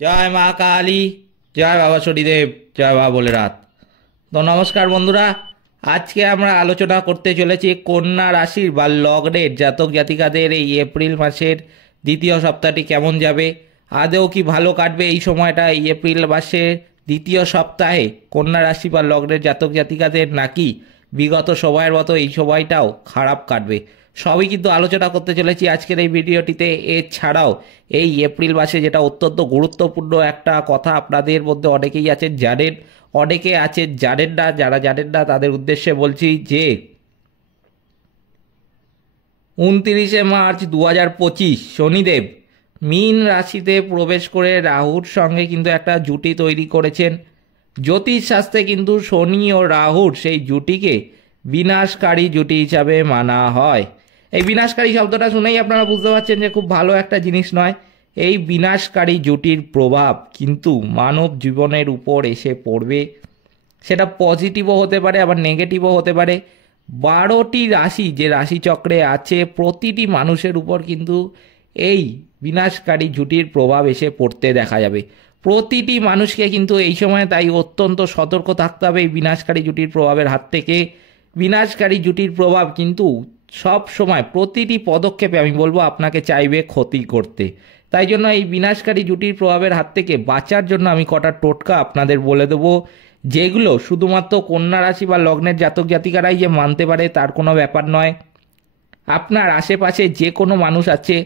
জয় মা কালী, জয় বাবা শনিদেব, জয় বাবা ভোলেনাথ। তো নমস্কার বন্ধুরা, আজকে আমরা আলোচনা করতে চলেছি কন্যা রাশির বা লগ্নের জাতক জাতিকাদের এই এপ্রিল মাসের দ্বিতীয় সপ্তাহটি কেমন যাবে, আদৌ কি ভালো কাটবে এই সময়টা, এই এপ্রিল মাসের দ্বিতীয় সপ্তাহে কন্যা রাশি বা লগ্নের জাতক জাতিকাদের, নাকি বিগত সময়ের মতো এই সময়টাও খারাপ কাটবে, সবই কিন্তু আলোচনা করতে চলেছি আজকের এই ভিডিওটিতে। এছাড়াও এই এপ্রিল মাসে যেটা অত্যন্ত গুরুত্বপূর্ণ একটা কথা, আপনাদের মধ্যে অনেকেই আছেন জানেন, অনেকে আছেন জানেন না, যারা জানেন না তাদের উদ্দেশ্যে বলছি যে 29শে মার্চ 2025 শনিদেব মীন রাশিতে প্রবেশ করে রাহুর সঙ্গে কিন্তু একটা জুটি তৈরি করেছেন। জ্যোতিষ শাস্ত্রে কিন্তু শনি ও রাহুর সেই জুটিকে বিনাশকারী জুটি হিসাবে মানা হয়। এই বিনাশকারী শব্দটা শুনেই আপনারা বুঝতে পারছেন যে খুব ভালো একটা জিনিস নয়। এই বিনাশকারী জুটির প্রভাব কিন্তু মানব জীবনের উপর এসে পড়বে, সেটা পজিটিভও হতে পারে আবার নেগেটিভও হতে পারে। 12টি রাশি যে রাশিচক্রে আছে, প্রতিটি মানুষের উপর কিন্তু এই বিনাশকারী জুটির প্রভাব এসে পড়তে দেখা যাবে। প্রতিটি মানুষকে কিন্তু এই সময় তাই অত্যন্ত সতর্ক থাকতে হবে এই বিনাশকারী জুটির প্রভাবের হাত থেকে। বিনাশকারী জুটির প্রভাব কিন্তু সব সময় প্রতিটি পদক্ষেপে আমি বলবো আপনাকে চাইবে ক্ষতি করতে। তাই জন্য এই বিনাশকারী জুটির প্রভাবের হাত থেকে বাঁচার জন্য আমি কটা টোটকা আপনাদের বলে দেবো, যেগুলো শুধুমাত্র কন্যা রাশি বা লগ্নের জাতক জাতিকারাই যে মানতে পারে তার কোনো ব্যাপার নয়। আপনার আশেপাশে যে কোনো মানুষ আছে,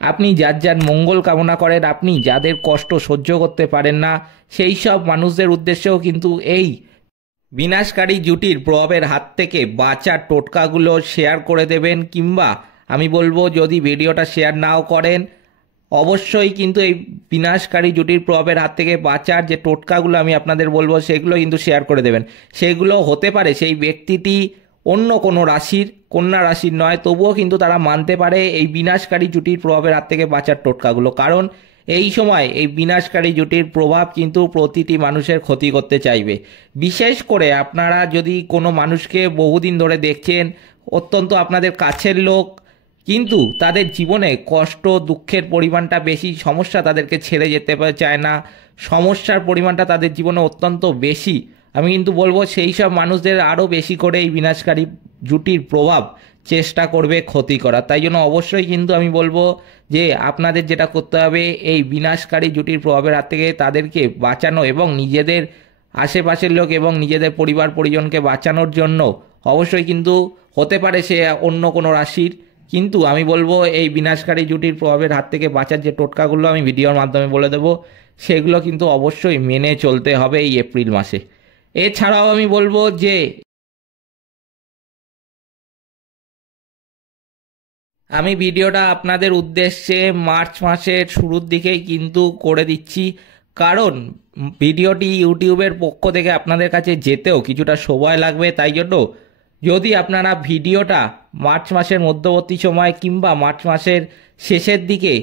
আপনি যার যার মঙ্গল কামনা করেন, আপনি যাদের কষ্ট সহ্য করতে পারেন না, সেই সব মানুষদের উদ্দেশ্যেও কিন্তু এই বিনাশকারী জুটির প্রভাবের হাত থেকে বাঁচার টোটকাগুলো শেয়ার করে দেবেন। কিংবা আমি বলবো, যদি ভিডিওটা শেয়ার নাও করেন, অবশ্যই কিন্তু এই বিনাশকারী জুটির প্রভাবের হাত থেকে বাঁচার যে টোটকাগুলো আমি আপনাদের বলবো সেগুলো কিন্তু শেয়ার করে দেবেন। সেগুলো হতে পারে সেই ব্যক্তিটি অন্য কোনো রাশির, কন্যা রাশির নয়, তবুও কিন্তু তারা মানতে পারে এই বিনাশকারী জুটির প্রভাবের হাত থেকে বাঁচার টোটকাগুলো। কারণ এই সময় এই বিনাশকারী জুটির প্রভাব কিন্তু প্রতিটি মানুষের ক্ষতি করতে চাইবে। বিশেষ করে আপনারা যদি কোনো মানুষকে বহুদিন ধরে দেখছেন, অত্যন্ত আপনাদের কাছের লোক, কিন্তু তাদের জীবনে কষ্ট দুঃখের পরিমাণটা বেশি, সমস্যা তাদেরকে ছেড়ে যেতে চায় না, সমস্যার পরিমাণটা তাদের জীবনে অত্যন্ত বেশি, আমি কিন্তু বলবো সেই সব মানুষদের আরও বেশি করে এই বিনাশকারী জুটির প্রভাব চেষ্টা করবে ক্ষতি করা। তাই জন্য অবশ্যই কিন্তু আমি বলবো যে আপনাদের যেটা করতে হবে, এই বিনাশকারী জুটির প্রভাবের হাত থেকে তাদেরকে বাঁচানো এবং নিজেদের আশেপাশের লোক এবং নিজেদের পরিবার পরিজনকে বাঁচানোর জন্য অবশ্যই কিন্তু হতে পারে সে অন্য কোনো রাশির, কিন্তু আমি বলবো এই বিনাশকারী জুটির প্রভাবের হাত থেকে বাঁচার যে টোটকাগুলো আমি ভিডিওর মাধ্যমে বলে দেবো, সেগুলো কিন্তু অবশ্যই মেনে চলতে হবে এই এপ্রিল মাসে। এছাড়াও আমি বলবো যে আমি ভিডিওটা আপনাদের উদ্দেশ্যে মার্চ মাসের শুরুর দিকেই কিন্তু করে দিচ্ছি, কারণ ভিডিওটি ইউটিউবের পক্ষ থেকে আপনাদের কাছে যেতেও কিছুটা সময় লাগবে। তাই জন্য যদি আপনারা ভিডিওটা মার্চ মাসের মধ্যবর্তী সময় কিংবা মার্চ মাসের শেষের দিকে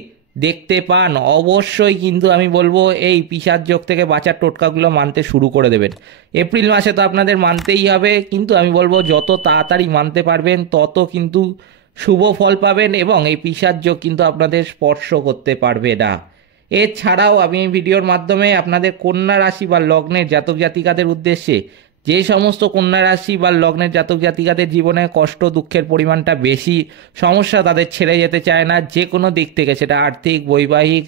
দেখতে পান, অবশ্যই কিন্তু আমি বলবো এই পিশাচ যোগ থেকে বাঁচার টোটকাগুলো মানতে শুরু করে দেবেন। এপ্রিল মাসে তো আপনাদের মানতেই হবে, কিন্তু আমি বলবো যত তাড়াতাড়ি মানতে পারবেন তত কিন্তু শুভ ফল পাবেন এবং এই পিশাচ যোগ কিন্তু আপনাদের স্পর্শ করতে পারবে না। এছাড়াও আমি এই ভিডিওর মাধ্যমে আপনাদের কন্যা রাশি বা লগ্নের জাতক জাতিকাদের উদ্দেশ্যে, যে সমস্ত কন্যা রাশি বা লগ্নের জাতক জাতিকাদের জীবনে কষ্ট দুঃখের পরিমাণটা বেশি, সমস্যা তাদের ছেড়ে যেতে চায় না, যে কোনো দিক থেকে, সেটা আর্থিক, বৈবাহিক,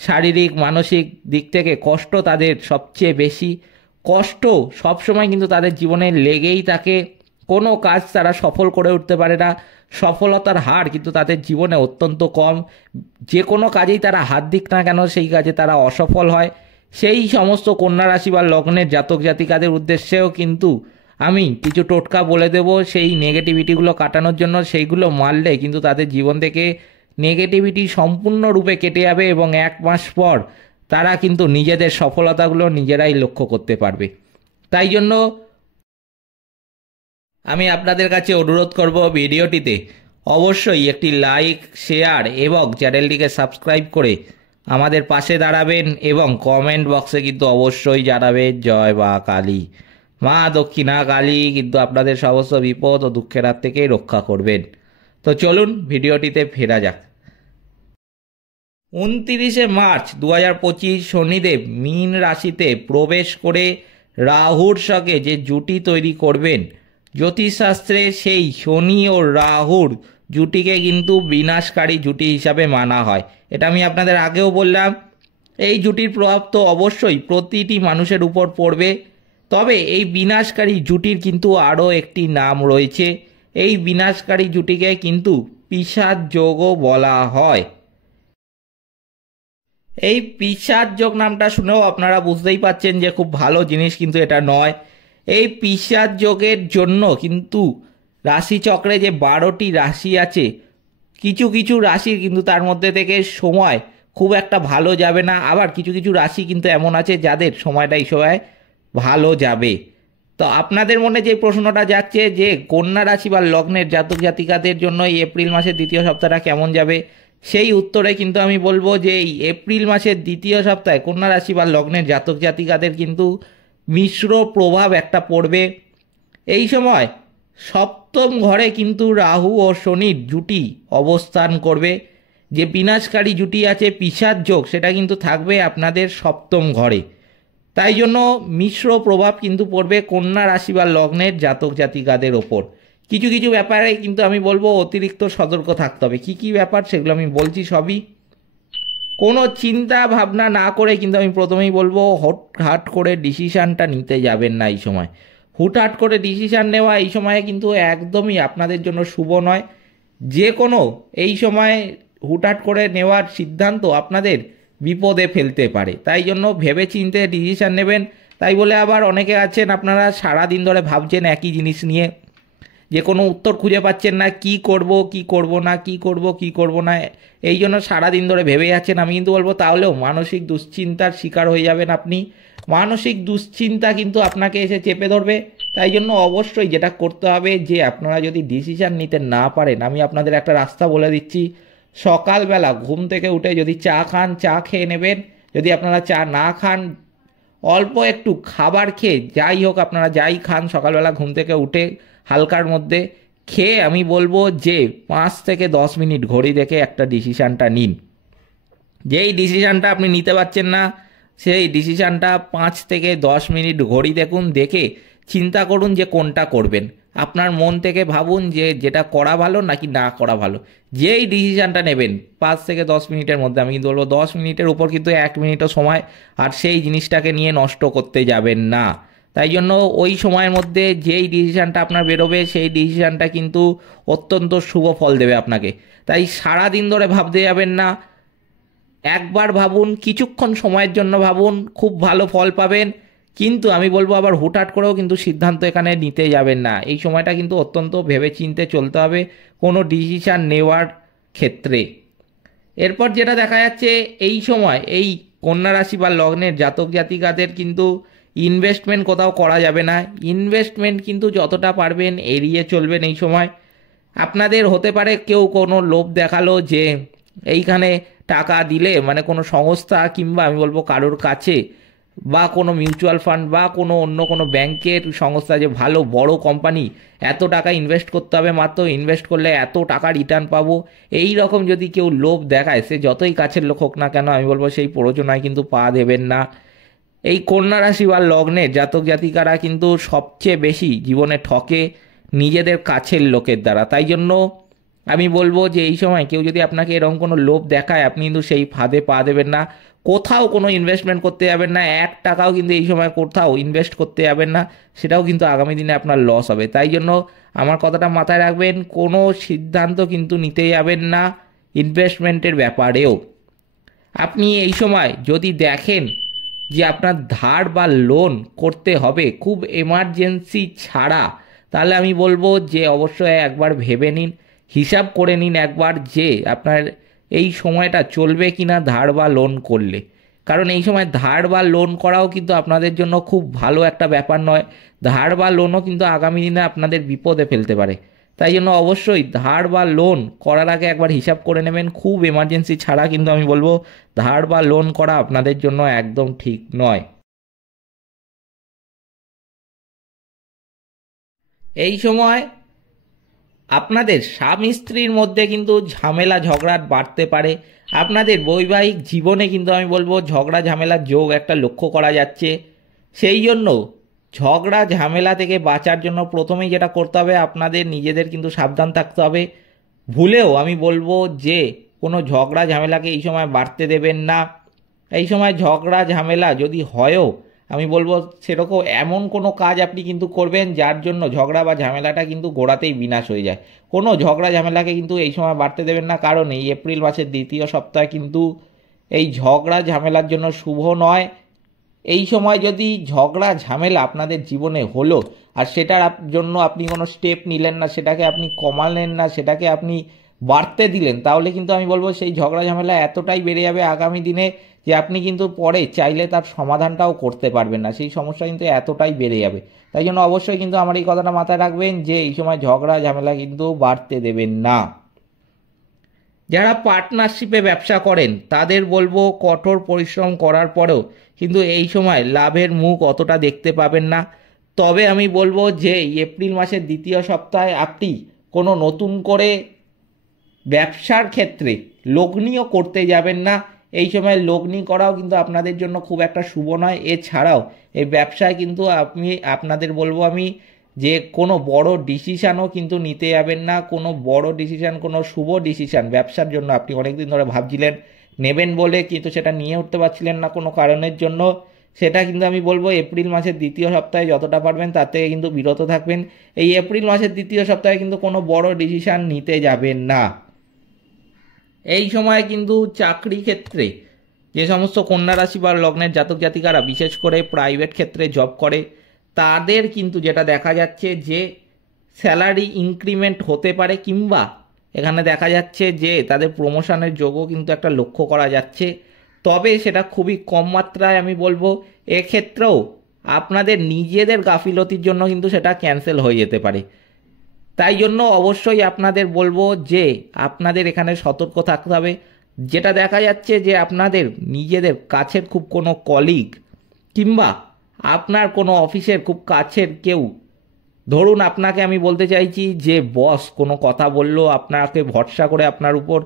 শারীরিক, মানসিক দিক থেকে কষ্ট তাদের সবচেয়ে বেশি, কষ্ট সবসময় কিন্তু তাদের জীবনে লেগেই থাকে, কোনো কাজ তারা সফল করে উঠতে পারে না, সফলতার হার কিন্তু তাদের জীবনে অত্যন্ত কম, যে কোনো কাজেই তারা হাত দিক না কেন সেই কাজে তারা অসফল হয়। সেই সমস্ত কন্যা রাশি বা লগ্নের জাতক জাতিকাদের উদ্দেশ্যেও কিন্তু আমি কিছু টোটকা বলে দেব সেই নেগেটিভিটিগুলো কাটানোর জন্য। সেইগুলো মানলে কিন্তু তাদের জীবন থেকে নেগেটিভিটি সম্পূর্ণরূপে কেটে যাবে এবং 1 মাস পর তারা কিন্তু নিজেদের সফলতাগুলো নিজেরাই লক্ষ্য করতে পারবে। তাই জন্য আমি আপনাদের কাছে অনুরোধ করব, ভিডিওটিতে অবশ্যই একটি লাইক, শেয়ার এবং চ্যানেলটিকে সাবস্ক্রাইব করে আমাদের পাশে দাঁড়াবেন এবং কমেন্ট বক্সে কিন্তু অবশ্যই জানাবেন জয় মা কালী। মা দক্ষিণা কালী কিন্তু আপনাদের সমস্ত বিপদ ও দুঃখের হাত থেকেই রক্ষা করবেন। তো চলুন ভিডিওটিতে ফেরা যাক। 29 মার্চ 2025 শনিদেব মীন রাশিতে প্রবেশ করে রাহুর সঙ্গে যে জুটি তৈরি করবেন, জ্যোতিষশাস্ত্রে সেই শনি ও রাহুর জুটিকে কিন্তু বিনাশকারী জুটি হিসাবে মানা হয়। এটা আমি আপনাদের আগেও বললাম। এই জুটির প্রভাব তো অবশ্যই প্রতিটি মানুষের উপর পড়বে, তবে এই বিনাশকারী জুটির কিন্তু আরও একটি নাম রয়েছে। এই বিনাশকারী জুটিকে কিন্তু পিশাচ যোগও বলা হয়। এই পিশাচ যোগ নামটা শুনেও আপনারা বুঝতেই পাচ্ছেন যে খুব ভালো জিনিস কিন্তু এটা নয়। এই পিশাচ যোগের জন্য কিন্তু রাশিচক্রে যে 12টি রাশি আছে, কিছু কিছু রাশির কিন্তু তার মধ্যে থেকে সময় খুব একটা ভালো যাবে না, আবার কিছু কিছু রাশি কিন্তু এমন আছে যাদের সময়টা এই সময় ভালো যাবে। তো আপনাদের মনে যে প্রশ্নটা যাচ্ছে যে কন্যা রাশি বা লগ্নের জাতক জাতিকাদের জন্য এই এপ্রিল মাসের দ্বিতীয় সপ্তাহটা কেমন যাবে, সেই উত্তরে কিন্তু আমি বলবো যে এই এপ্রিল মাসের দ্বিতীয় সপ্তাহে কন্যা রাশি বা লগ্নের জাতক জাতিকাদের কিন্তু মিশ্র প্রভাব একটা পড়বে। এই সময় সপ্তম ঘরে কিন্তু রাহু ও শনির জুটি অবস্থান করবে। যে বিনাশকারী জুটি আছে পিশাচ যোগ, সেটা কিন্তু থাকবে আপনাদের সপ্তম ঘরে। তাই জন্য মিশ্র প্রভাব কিন্তু পড়বে কন্যা রাশি বা লগ্নের জাতক জাতিকাদের ওপর। কিছু কিছু ব্যাপারে কিন্তু আমি বলবো অতিরিক্ত সতর্ক থাকতে হবে। কী কী ব্যাপার সেগুলো আমি বলছি সবই। কোনো চিন্তা ভাবনা না করে কিন্তু আমি প্রথমেই বলবো হুটহাট করে ডিসিশানটা নিতে যাবেন না এই সময়। হুটহাট করে ডিসিশান নেওয়া এই সময়ে কিন্তু একদমই আপনাদের জন্য শুভ নয়। যে কোনো এই সময় হুটহাট করে নেওয়ার সিদ্ধান্ত আপনাদের বিপদে ফেলতে পারে, তাই জন্য ভেবে চিন্তে ডিসিশান নেবেন। তাই বলে আবার অনেকে আছেন আপনারা সারা দিন ধরে ভাবছেন একই জিনিস নিয়ে, যে কোনো উত্তর খুঁজে পাচ্ছেন না, কি করব কি করব না, কি করব কি করব না, এই জন্য সারাদিন ধরে ভেবে যাচ্ছেন। আমি কিন্তু বলবো তাহলেও মানসিক দুশ্চিন্তার শিকার হয়ে যাবেন আপনি। মানসিক দুশ্চিন্তা কিন্তু আপনাকে এসে চেপে ধরবে। তাই জন্য অবশ্যই যেটা করতে হবে, যে আপনারা যদি ডিসিশান নিতে না পারেন, আমি আপনাদের একটা রাস্তা বলে দিচ্ছি। সকালবেলা ঘুম থেকে উঠে যদি চা খান, চা খেয়ে নেবেন। যদি আপনারা চা না খান, অল্প একটু খাবার খেয়ে, যাই হোক আপনারা যাই খান সকালবেলা ঘুম থেকে উঠে হালকার মধ্যে খেয়ে, আমি বলবো যে 5 থেকে 10 মিনিট ঘড়ি দেখে একটা ডিসিশানটা নিন। যেই ডিসিশানটা আপনি নিতে পারছেন না, সেই ডিসিশানটা 5 থেকে 10 মিনিট ঘড়ি দেখুন, দেখে চিন্তা করুন যে কোনটা করবেন। আপনার মন থেকে ভাবুন যে যেটা করা ভালো নাকি না করা ভালো। যেই ডিসিশানটা নেবেন 5 থেকে 10 মিনিটের মধ্যে, আমি কিন্তু বলবো 10 মিনিটের উপর কিন্তু 1 মিনিটও সময় আর সেই জিনিসটাকে নিয়ে নষ্ট করতে যাবেন না। তাই জন্য ওই সময়ের মধ্যে যেই ডিসিশানটা আপনার বেরোবে, সেই ডিসিশানটা কিন্তু অত্যন্ত শুভ ফল দেবে আপনাকে। তাই সারা দিন ধরে ভাবতে যাবেন না, একবার ভাবুন, কিছুক্ষণ সময়ের জন্য ভাবুন, খুব ভালো ফল পাবেন। কিন্তু আমি বলবো আবার হুটহাট করেও কিন্তু সিদ্ধান্ত এখানে নিতে যাবেন না। এই সময়টা কিন্তু অত্যন্ত ভেবেচিন্তে চলতে হবে কোনো ডিসিশান নেওয়ার ক্ষেত্রে। এরপর যেটা দেখা যাচ্ছে, এই সময় এই কন্যা রাশি বা লগ্নের জাতক জাতিকাদের কিন্তু ইনভেস্টমেন্ট কোথাও করা যাবে না। ইনভেস্টমেন্ট কিন্তু যতটা পারবেন এড়িয়ে চলবেন এই সময়। আপনাদের হতে পারে কেউ কোনো লোভ দেখালো যে এইখানে টাকা দিলে, মানে কোনো সংস্থা কিংবা আমি বলবো কারোর কাছে, বা কোনো মিউচুয়াল ফান্ড বা কোনো অন্য কোনো ব্যাংকের সংস্থা, যে ভালো বড় কোম্পানি, এত টাকা ইনভেস্ট করতে হবে, মাত্র ইনভেস্ট করলে এত টাকা রিটার্ন পাবো, এই রকম যদি কেউ লোভ দেখায়, সে যতই কাছের লোক হোক না কেন, আমি বলবো সেই প্ররোচনায় কিন্তু পা দেবেন না। এই কন্যা রাশি বা লগ্নের জাতক জাতিকারা কিন্তু সবচেয়ে বেশি জীবনে ঠকে নিজেদের কাছের লোকের দ্বারা। তাই জন্য আমি বলবো যে এই সময় কেউ যদি আপনাকে এরকম কোনো লোভ দেখায়, আপনি কিন্তু সেই ফাঁদে পা দেবেন না। কোথাও কোনো ইনভেস্টমেন্ট করতে যাবেন না, 1 টাকাও কিন্তু এই সময় কোথাও ইনভেস্ট করতে যাবেন না, সেটাও কিন্তু আগামী দিনে আপনার লস হবে। তাই জন্য আমার কথাটা মাথায় রাখবেন, কোনো সিদ্ধান্ত কিন্তু নিতে যাবেন না ইনভেস্টমেন্টের ব্যাপারেও। আপনি এই সময় যদি দেখেন যে আপনার ধার বা লোন করতে হবে খুব এমার্জেন্সি ছাড়া, তাহলে আমি বলবো যে অবশ্যই একবার ভেবে নিন, হিসাব করে নিন একবার যে আপনার এই সময়টা চলবে কিনা ধার বা লোন করলে। কারণ এই সময় ধার বা লোন করাও কিন্তু আপনাদের জন্য খুব ভালো একটা ব্যাপার নয়। ধার বা লোনও কিন্তু আগামী দিনে আপনাদের বিপদে ফেলতে পারে। তাই জন্য অবশ্যই ধার বা লোন করার আগে একবার হিসাব করে নেবেন। খুব এমার্জেন্সি ছাড়া কিন্তু আমি বলবো ধার বা লোন করা আপনাদের জন্য একদম ঠিক নয়। এই সময় আপনাদের স্বামী স্ত্রীর মধ্যে কিন্তু ঝামেলা ঝগড়া বাড়তে পারে। আপনাদের বৈবাহিক জীবনে কিন্তু আমি বলবো ঝগড়া ঝামেলার যোগ একটা লক্ষ্য করা যাচ্ছে। সেই জন্য ঝগড়া ঝামেলা থেকে বাঁচার জন্য প্রথমেই যেটা করতে হবে, আপনাদের নিজেদের কিন্তু সাবধান থাকতে হবে। ভুলেও আমি বলবো যে কোনো ঝগড়া ঝামেলাকে এই সময় বাড়তে দেবেন না। এই সময় ঝগড়া ঝামেলা যদি হয়ও, আমি বলবো সেরকম এমন কোনো কাজ আপনি কিন্তু করবেন যার জন্য ঝগড়া বা ঝামেলাটা কিন্তু গোড়াতেই বিনাশ হয়ে যায়। কোনো ঝগড়া ঝামেলাকে কিন্তু এই সময় বাড়তে দেবেন না, কারণ এই এপ্রিল মাসের দ্বিতীয় সপ্তাহে কিন্তু এই ঝগড়া ঝামেলার জন্য শুভ নয়। এই সময় যদি ঝগড়া ঝামেলা আপনাদের জীবনে হলো আর সেটার জন্য আপনি কোনো স্টেপ নিলেন না, সেটাকে আপনি কমালেন না, সেটাকে আপনি বাড়তে দিলেন, তাহলে কিন্তু আমি বলবো সেই ঝগড়া ঝামেলা এতটাই বেড়ে যাবে আগামী দিনে যে আপনি কিন্তু পরে চাইলে তার সমাধানটাও করতে পারবেন না। সেই সমস্যা কিন্তু এতটাই বেড়ে যাবে। তাই জন্য অবশ্যই কিন্তু আমার এই কথাটা মাথায় রাখবেন যে এই সময় ঝগড়া ঝামেলা কিন্তু বাড়তে দেবেন না। যারা পার্টনারশিপে ব্যবসা করেন তাদের বলবো কঠোর পরিশ্রম করার পরেও কিন্তু এই সময় লাভের মুখ অতটা দেখতে পাবেন না। তবে আমি বলবো যে এপ্রিল মাসের দ্বিতীয় সপ্তাহে আপনি কোনো নতুন করে ব্যবসার ক্ষেত্রে লগ্নিও করতে যাবেন না। এই সময় লগ্নি করাও কিন্তু আপনাদের জন্য খুব একটা শুভ নয়। এছাড়াও এই ব্যবসায় কিন্তু আপনাদের বলবো আমি যে কোনো বড় ডিসিশানও কিন্তু নিতে যাবেন না। কোনো বড় ডিসিশান, কোনো শুভ ডিসিশান ব্যবসার জন্য আপনি অনেকদিন ধরে ভাবছিলেন নেবেন বলে, কিন্তু সেটা নিয়ে উঠতে পারছিলেন না কোনো কারণের জন্য, সেটা কিন্তু আমি বলবো এপ্রিল মাসের দ্বিতীয় সপ্তাহে যতটা পারবেন তার থেকে কিন্তু বিরত থাকবেন। এই এপ্রিল মাসের দ্বিতীয় সপ্তাহে কিন্তু কোনো বড় ডিসিশান নিতে যাবেন না। এই সময় কিন্তু চাকরি ক্ষেত্রে যে সমস্ত কন্যা রাশি বা লগ্নের জাতক জাতিকারা বিশেষ করে প্রাইভেট ক্ষেত্রে জব করে তাদের কিন্তু যেটা দেখা যাচ্ছে যে স্যালারি ইনক্রিমেন্ট হতে পারে, কিংবা এখানে দেখা যাচ্ছে যে তাদের প্রমোশনের যোগও কিন্তু একটা লক্ষ্য করা যাচ্ছে। তবে সেটা খুবই কম মাত্রায় আমি বলবো। এক্ষেত্রেও আপনাদের নিজেদের গাফিলতির জন্য কিন্তু সেটা ক্যান্সেল হয়ে যেতে পারে। তাই জন্য অবশ্যই আপনাদের বলবো যে আপনাদের এখানে সতর্ক থাকতে হবে। যেটা দেখা যাচ্ছে যে আপনাদের নিজেদের কাছের খুব কোনো কলিগ কিংবা আপনার কোনো অফিসের খুব কাছের কেউ, ধরুন আপনাকে আমি বলতে চাইছি যে বস কোনো কথা বললো, আপনাকে ভরসা করে আপনার উপর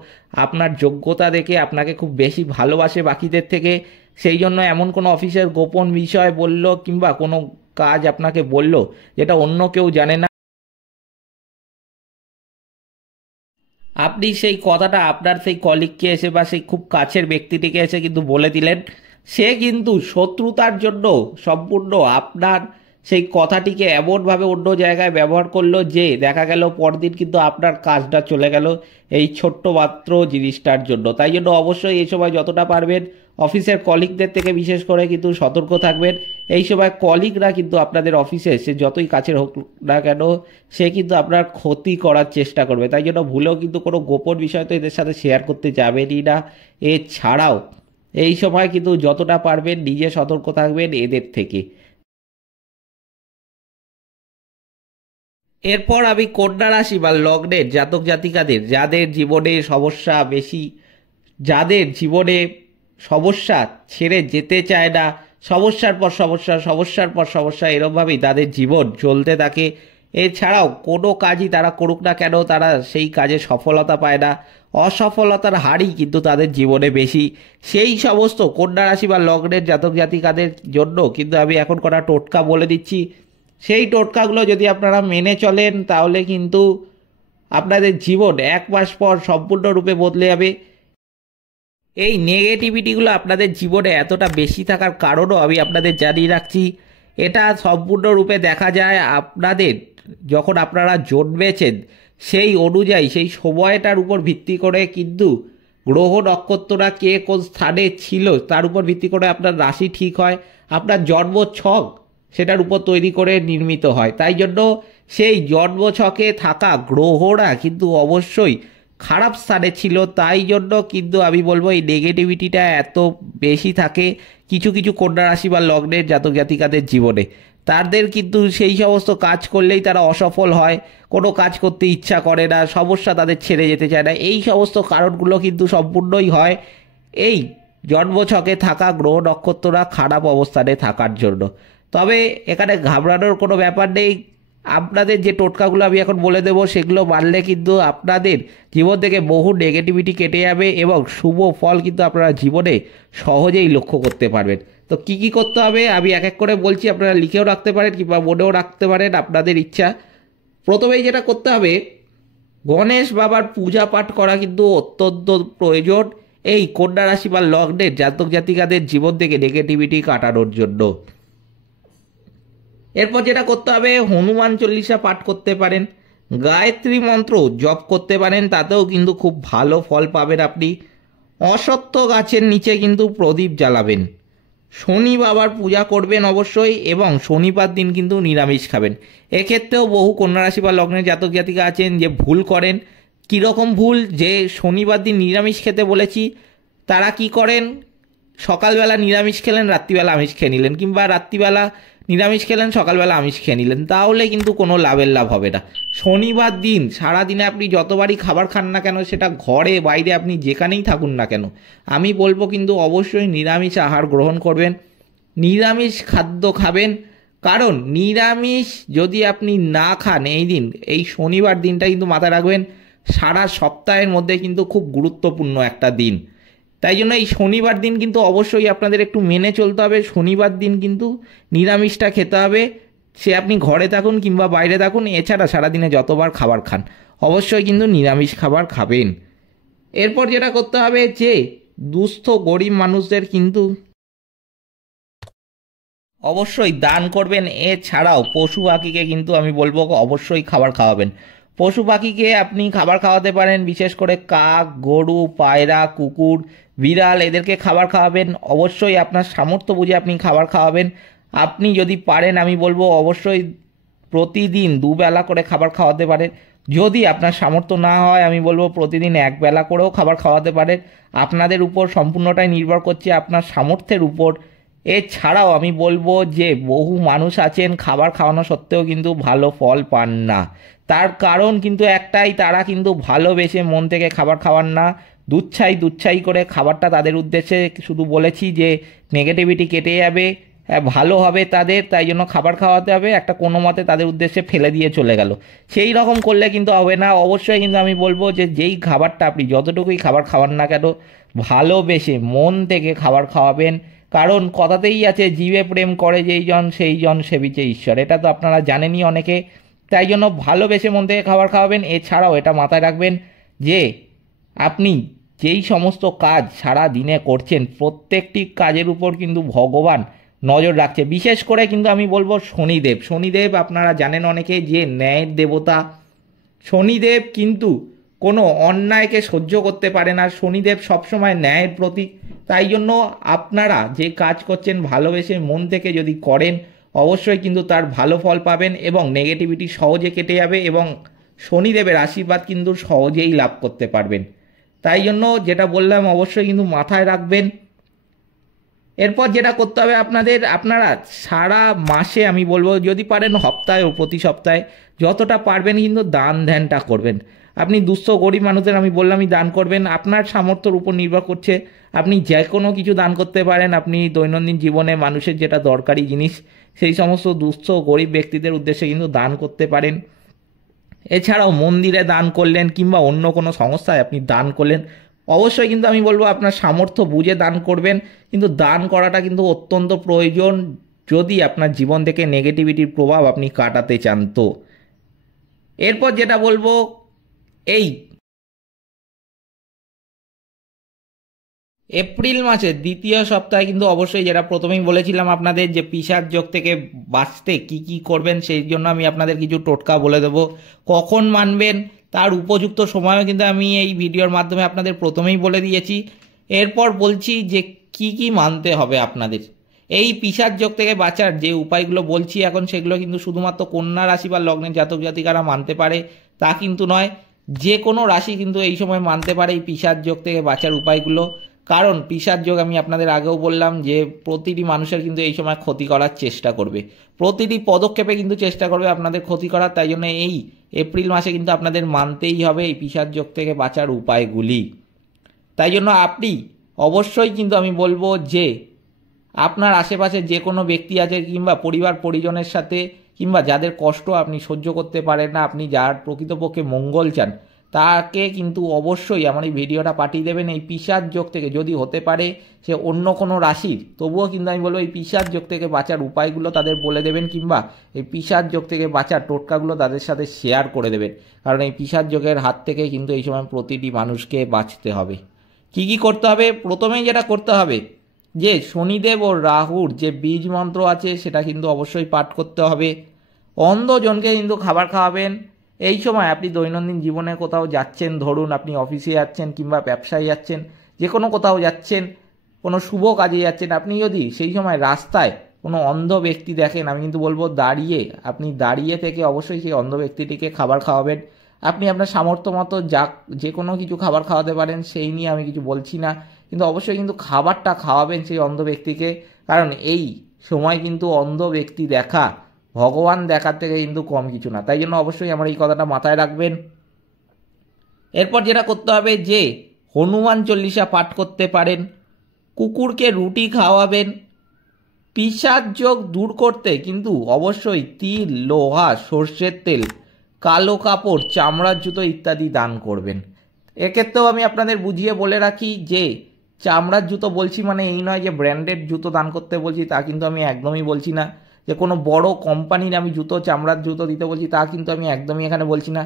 আপনার যোগ্যতা দেখে আপনাকে খুব বেশি ভালোবাসে বাকিদের থেকে, সেই জন্য এমন কোনো অফিসের গোপন বিষয় বলল কিংবা কোনো কাজ আপনাকে বলল যেটা অন্য কেউ জানে না, আপনি সেই কথাটা আপনার সেই কলিগকে এসে বা সেই খুব কাছের ব্যক্তিটিকে এসে কিন্তু বলে দিলেন। সে কিন্তু শত্রুতার জন্য সম্পূর্ণ আপনার সেই কথাটিকে এমনভাবে অন্য জায়গায় ব্যবহার করলো যে দেখা গেল পরদিন কিন্তু আপনার কাজটা চলে গেল এই ছোট্ট মাত্র জিনিসটার জন্য। তাই জন্য অবশ্যই এই সময় যতটা পারবেন অফিসের কলিগদের থেকে বিশেষ করে কিন্তু সতর্ক থাকবেন। এই সময় কলিগরা কিন্তু আপনাদের অফিসে সে যতই কাছের হোক না কেন সে কিন্তু আপনার ক্ষতি করার চেষ্টা করবে। তাই জন্য ভুলেও কিন্তু কোনো গোপন বিষয় তো এদের সাথে শেয়ার করতে যাবেনই না। এছাড়াও এই সময় কিন্তু যতটা পারবেন নিজে সতর্ক থাকবেন এদের থেকে। এরপর আমি কন্যা রাশি বা লগ্নের জাতক জাতিকাদের যাদের জীবনে সমস্যা বেশি, যাদের জীবনে সমস্যা ছেড়ে যেতে চায় না, সমস্যার পর সমস্যা, সমস্যার পর সমস্যা, এরকমভাবেই তাদের জীবন চলতে থাকে। এছাড়াও কোনো কাজই তারা করুক না কেন তারা সেই কাজে সফলতা পায় না, অসফলতার হারই কিন্তু তাদের জীবনে বেশি। সেই সমস্ত কন্যা রাশি বা লগ্নের জাতক জাতিকাদের জন্য কিন্তু আমি এখন কটা টোটকা বলে দিচ্ছি। সেই টোটকাগুলো যদি আপনারা মেনে চলেন তাহলে কিন্তু আপনাদের জীবন এক মাস পর সম্পূর্ণরূপে বদলে যাবে। এই নেগেটিভিটিগুলো আপনাদের জীবনে এতটা বেশি থাকার কারণও আমি আপনাদের জানিয়ে রাখছি। এটা সম্পূর্ণরূপে দেখা যায় আপনাদের যখন আপনারা জন্মেছেন সেই অনুযায়ী সেই সময়টার উপর ভিত্তি করে কিন্তু গ্রহ নক্ষত্ররা কে কোন স্থানে ছিল তার উপর ভিত্তি করে আপনার রাশি ঠিক হয়, আপনার জন্ম ছক সেটার উপর তৈরি করে নির্মিত হয়। তাই জন্য সেই জন্মছকে থাকা গ্রহরা কিন্তু অবশ্যই খারাপ স্থানে ছিল। তাই জন্য কিন্তু আমি বলবো এই নেগেটিভিটিটা এত বেশি থাকে কিছু কিছু কন্যা রাশি বা লগ্নের জাতক জাতিকাদের জীবনে। তাদের কিন্তু সেই সমস্ত কাজ করলেই তারা অসফল হয়, কোনো কাজ করতে ইচ্ছা করে না, সমস্যা তাদের ছেড়ে যেতে চায় না। এই সমস্ত কারণগুলো কিন্তু সম্পূর্ণই হয় এই জন্মছকে থাকা গ্রহ নক্ষত্ররা খারাপ অবস্থানে থাকার জন্য। তবে এখানে ঘাবড়ানোর কোনো ব্যাপার নেই, আপনাদের যে টোটকাগুলো আমি এখন বলে দেবো সেগুলো মানলে কিন্তু আপনাদের জীবন থেকে বহু নেগেটিভিটি কেটে যাবে এবং শুভ ফল কিন্তু আপনারা জীবনে সহজেই লক্ষ্য করতে পারবেন। তো কি কি করতে হবে আমি এক এক করে বলছি, আপনারা লিখেও রাখতে পারেন কিংবা মনেও রাখতে পারেন, আপনাদের ইচ্ছা। প্রথমেই যেটা করতে হবে, গণেশ বাবার পূজা পাঠ করা কিন্তু অত্যন্ত প্রয়োজন এই কন্যা রাশি বা লগ্নের জাতক জাতিকাদের জীবন থেকে নেগেটিভিটি কাটানোর জন্য। এরপর যেটা করতে হবে, হনুমান চল্লিশা পাঠ করতে পারেন, গায়ত্রী মন্ত্র জপ করতে পারেন, তাতেও কিন্তু খুব ভালো ফল পাবেন আপনি। অশ্বত্থ গাছের নিচে কিন্তু প্রদীপ জ্বালাবেন, শনি বাবার পূজা করবেন অবশ্যই, এবং শনিবার দিন কিন্তু নিরামিষ খাবেন। এক্ষেত্রেও বহু কন্যা রাশি বা লগ্নের জাতক জাতিকা আছেন যে ভুল করেন। কীরকম ভুল, যে শনিবার দিন নিরামিষ খেতে বলেছি তারা কি করেন, সকালবেলা নিরামিষ খেলেন, রাত্রিবেলা আমিষ খেয়ে নিলেন, কিংবা রাত্রিবেলা নিরামিষ খেলেন, সকালবেলা আমিষ খেয়ে নিলেন, তাহলে কিন্তু কোনো লাভের লাভ হবে না। শনিবার দিন সারাদিনে আপনি যতবারই খাবার খান না কেন, সেটা ঘরে বাইরে আপনি যেখানেই থাকুন না কেন, আমি বলবো কিন্তু অবশ্যই নিরামিষ আহার গ্রহণ করবেন, নিরামিষ খাদ্য খাবেন। কারণ নিরামিষ যদি আপনি না খান এই দিন, এই শনিবার দিনটা কিন্তু মাথায় রাখবেন সারা সপ্তাহের মধ্যে কিন্তু খুব গুরুত্বপূর্ণ একটা দিন। তাই জন্য এই শনিবার দিন কিন্তু অবশ্যই আপনাদের একটু মেনে চলতে হবে। শনিবার দিন কিন্তু নিরামিষটা খেতে হবে, সে আপনি ঘরে থাকুন কিংবা বাইরে থাকুন। এছাড়া সারাদিনে যতবার খাবার খান অবশ্যই কিন্তু নিরামিষ খাবার খাবেন। এরপর যেটা করতে হবে, যে দুস্থ গরিব মানুষদের কিন্তু অবশ্যই দান করবেন। এছাড়াও পশু পাখিকে কিন্তু আমি বলবো অবশ্যই খাবার খাওয়াবেন। পশু পাখিকে আপনি খাবার খাওয়াতে পারেন, বিশেষ করে কাক, গরু, পায়রা, কুকুর, বিড়াল, এদেরকে খাবার খাওয়াবেন। অবশ্যই আপনার সামর্থ্য বুঝে আপনি খাবার খাওয়াবেন। আপনি যদি পারেন আমি বলবো অবশ্যই প্রতিদিন দুবেলা করে খাবার খাওয়াতে পারেন। যদি আপনার সামর্থ্য না হয় আমি বলবো প্রতিদিন একবেলা করেও খাবার খাওয়াতে পারেন। আপনাদের উপর সম্পূর্ণটাই নির্ভর করছে আপনার সামর্থ্যের উপর। এছাড়াও আমি বলবো যে বহু মানুষ আছেন খাবার খাওয়ানো সত্ত্বেও কিন্তু ভালো ফল পান না। তার কারণ কিন্তু একটাই, তারা কিন্তু ভালোবেসে মন থেকে খাবার খাওয়ান না, দুচ্ছাই করে খাবারটা তাদের উদ্দেশ্যে শুধু বলেছি যে নেগেটিভিটি কেটে যাবে, ভালো হবে তাদের, তাই জন্য খাবার খাওয়াতে হবে, একটা কোনো মতে তাদের উদ্দেশ্যে ফেলে দিয়ে চলে গেল। সেই রকম করলে কিন্তু হবে না। অবশ্যই কিন্তু আমি বলবো যে যেই খাবারটা আপনি যতটুকুই খাবার খাওয়ান না কেন, ভালোবেসে মন থেকে খাবার খাওয়াবেন। কারণ কথাতেই আছে, জীবে প্রেম করে যেই জন সেই জন সেবিছে ঈশ্বর, এটা তো আপনারা জানেনই অনেকে। তাই জন্য ভালোবেসে মন থেকে খাবার খাওয়াবেন। এছাড়াও এটা মাথায় রাখবেন যে আপনি যেই সমস্ত কাজ সারা দিনে করছেন প্রত্যেকটি কাজের উপর কিন্তু ভগবান নজর রাখছে। বিশেষ করে কিন্তু আমি বলবো শনিদেব আপনারা জানেন অনেকে যে ন্যায়ের দেবতা। শনিদেব কিন্তু কোনো অন্যায়কে সহ্য করতে পারে না, শনিদেব সবসময় ন্যায়ের প্রতীক। তাই জন্য আপনারা যে কাজ করছেন ভালোবেসে মন থেকে যদি করেন অবশ্যই কিন্তু তার ভালো ফল পাবেন এবং নেগেটিভিটি সহজে কেটে যাবে এবং শনিদেবের আশীর্বাদ কিন্তু সহজেই লাভ করতে পারবেন। তাই জন্য যেটা বললাম অবশ্যই কিন্তু মাথায় রাখবেন। এরপর যেটা করতে হবে আপনারা সারা মাসে আমি বলবো যদি পারেন সপ্তাহে ও প্রতি সপ্তাহে যতটা পারবেন কিন্তু দান ধ্যানটা করবেন। আপনি দুস্থ গরিব মানুষদের আমি বললামই দান করবেন, আপনার সামর্থ্যের উপর নির্ভর করছে। আপনি যে কোনো কিছু দান করতে পারেন, আপনি দৈনন্দিন জীবনে মানুষের যেটা দরকারি জিনিস সেই সমস্ত দুস্থ গরিব ব্যক্তিদের উদ্দেশ্যে কিন্তু দান করতে পারেন। এছাড়াও মন্দিরে দান করলেন কিংবা অন্য কোনো সংস্থায় আপনি দান করলেন, অবশ্যই কিন্তু আমি বলবো আপনার সামর্থ্য বুঝে দান করবেন। কিন্তু দান করাটা কিন্তু অত্যন্ত প্রয়োজন যদি আপনার জীবন থেকে নেগেটিভিটির প্রভাব আপনি কাটাতে চান। তো এরপর যেটা বলবো, এই এপ্রিল মাসের দ্বিতীয় সপ্তাহে কিন্তু অবশ্যই যেটা প্রথমেই বলেছিলাম আপনাদের যে পিশাচ যোগ থেকে বাঁচতে কি কি করবেন সেই জন্য আমি আপনাদের কিছু টোটকা বলে দেবো। কখন মানবেন তার উপযুক্ত সময়ও কিন্তু আমি এই ভিডিওর মাধ্যমে আপনাদের প্রথমেই বলে দিয়েছি। এরপর বলছি যে কি কি মানতে হবে আপনাদের। এই পিশাচ যোগ থেকে বাঁচার যে উপায়গুলো বলছি এখন সেগুলো কিন্তু শুধুমাত্র কন্যা রাশি বা লগ্নের জাতক জাতিকারা মানতে পারে তা কিন্তু নয়, যে কোনো রাশি কিন্তু এই সময় মানতে পারে এই পিশাচ যোগ থেকে বাঁচার উপায়গুলো। কারণ পিশাচ যোগ আমি আপনাদের আগেও বললাম যে প্রতিটি মানুষের কিন্তু এই সময় ক্ষতি করার চেষ্টা করবে, প্রতিটি পদক্ষেপে কিন্তু চেষ্টা করবে আপনাদের ক্ষতি করার। তাই জন্য এই এপ্রিল মাসে কিন্তু আপনাদের মানতেই হবে এই পিশাচ যোগ থেকে বাঁচার উপায়গুলি। তাই জন্য আপনি অবশ্যই কিন্তু আমি বলবো যে আপনার আশেপাশে যে কোনো ব্যক্তি আছে কিংবা পরিবার পরিজনের সাথে কিংবা যাদের কষ্ট আপনি সহ্য করতে পারেন না, আপনি যার প্রকৃতপক্ষে মঙ্গল চান, তাকে কিন্তু অবশ্যই আমার এই ভিডিওটা পাঠিয়ে দেবেন এই পিশাচ যোগ থেকে। যদি হতে পারে সে অন্য কোনো রাশির, তবুও কিন্তু আমি বলবো এই পিশাচ যোগ থেকে বাঁচার উপায়গুলো তাদের বলে দেবেন, কিংবা এই পিশাচ যোগ থেকে বাঁচার টোটকাগুলো তাদের সাথে শেয়ার করে দেবেন। কারণ এই পিশাচ যোগের হাত থেকে কিন্তু এই সময় প্রতিটি মানুষকে বাঁচতে হবে। কি কি করতে হবে? প্রথমেই যেটা করতে হবে, যে শনিদেব ও রাহুর যে বীজ মন্ত্র আছে সেটা কিন্তু অবশ্যই পাঠ করতে হবে। অন্ধজনকে কিন্তু খাবার খাওয়াবেন। এই সময় আপনি দৈনন্দিন জীবনে কোথাও যাচ্ছেন, ধরুন আপনি অফিসে যাচ্ছেন কিংবা ব্যবসায় যাচ্ছেন, যে কোনো কোথাও যাচ্ছেন, কোনো শুভ কাজে যাচ্ছেন, আপনি যদি সেই সময় রাস্তায় কোনো অন্ধ ব্যক্তি দেখেন, আমি কিন্তু বলবো আপনি দাঁড়িয়ে থেকে অবশ্যই সেই অন্ধ ব্যক্তিটিকে খাবার খাওয়াবেন। আপনি আপনার সামর্থ্য মতো যে কোনো কিছু খাবার খাওয়াতে পারেন, সেই নিয়ে আমি কিছু বলছি না, কিন্তু অবশ্যই কিন্তু খাবারটা খাওয়াবেন সেই অন্ধ ব্যক্তিকে। কারণ এই সময় কিন্তু অন্ধ ব্যক্তি দেখা ভগবান দেখার থেকে কিন্তু কম কিছু না। তাই জন্য অবশ্যই আমার এই কথাটা মাথায় রাখবেন। এরপর যেটা করতে হবে, যে হনুমান চল্লিশা পাঠ করতে পারেন, কুকুরকে রুটি খাওয়াবেন। পিশাচ যোগ দূর করতে কিন্তু অবশ্যই তিল, লোহা, সর্ষের তেল, কালো কাপড়, চামড়ার জুতো ইত্যাদি দান করবেন। এক্ষেত্রেও আমি আপনাদের বুঝিয়ে বলে রাখি যে চামড়ার জুতো বলছি মানে এই নয় যে ব্র্যান্ডেড জুতো দান করতে বলছি, তা কিন্তু আমি একদমই বলছি না। যে কোনো বড় কোম্পানির আমি চামড়ার জুতো দিতে বলছি, তা কিন্তু আমি একদমই এখানে বলছি না।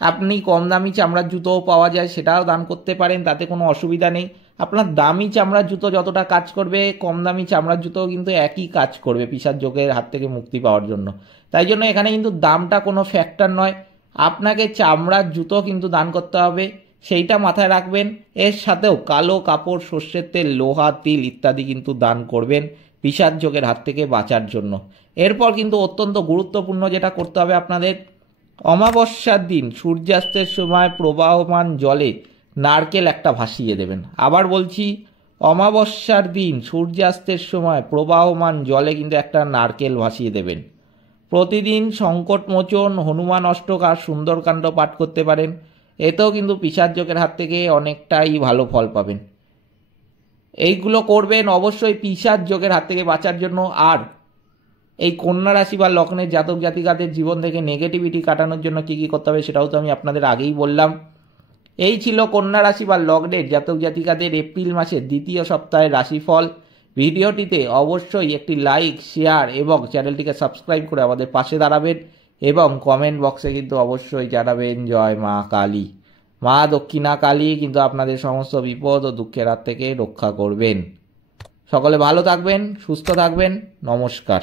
আপনি কম দামি চামড়ার জুতোও পাওয়া যায়, সেটাও দান করতে পারেন, তাতে কোনো অসুবিধা নেই। আপনার দামি চামড়ার জুতো যতটা কাজ করবে, কম দামি চামড়ার জুতোও কিন্তু একই কাজ করবে পিশাচ যোগের হাত থেকে মুক্তি পাওয়ার জন্য। তাই জন্য এখানে কিন্তু দামটা কোনো ফ্যাক্টর নয়। আপনাকে চামড়ার জুতো কিন্তু দান করতে হবে, সেইটা মাথায় রাখবেন। এর সাথেও কালো কাপড়, সর্ষের তেল, লোহা, তিল ইত্যাদি কিন্তু দান করবেন পিশাচ যোগের হাত থেকে বাঁচার জন্য। এরপর কিন্তু অত্যন্ত গুরুত্বপূর্ণ যেটা করতে হবে আপনাদের, অমাবস্যার দিন সূর্যাস্তের সময় প্রবাহমান জলে নারকেল একটা ভাসিয়ে দেবেন। আবার বলছি, অমাবস্যার দিন সূর্যাস্তের সময় প্রবাহমান জলে কিন্তু একটা নারকেল ভাসিয়ে দেবেন। প্রতিদিন সংকটমোচন, হনুমান অষ্টক আর সুন্দরকাণ্ড পাঠ করতে পারেন। এতেও কিন্তু পিশাচ যোগের হাত থেকে অনেকটাই ভালো ফল পাবেন। এইগুলো করবেন অবশ্যই পিশাচ যোগের হাত থেকে বাঁচার জন্য। আর এই কন্যা রাশি বা লগ্নের জাতক জাতিকাদের জীবন থেকে নেগেটিভিটি কাটানোর জন্য কী কী করতে হবে সেটাও তো আমি আপনাদের আগেই বললাম। এই ছিল কন্যা রাশি বা লগ্নের জাতক জাতিকাদের এপ্রিল মাসের দ্বিতীয় সপ্তাহের রাশিফল। ভিডিওটিতে অবশ্যই একটি লাইক, শেয়ার এবং চ্যানেলটিকে সাবস্ক্রাইব করে আমাদের পাশে দাঁড়াবেন, এবং কমেন্ট বক্সে কিন্তু অবশ্যই জানাবেন জয় মা কালী। মা দক্ষিণা কালী কিন্তু আপনাদের সমস্ত বিপদ ও দুঃখের হাত থেকে রক্ষা করবেন। সকলে ভালো থাকবেন, সুস্থ থাকবেন। নমস্কার।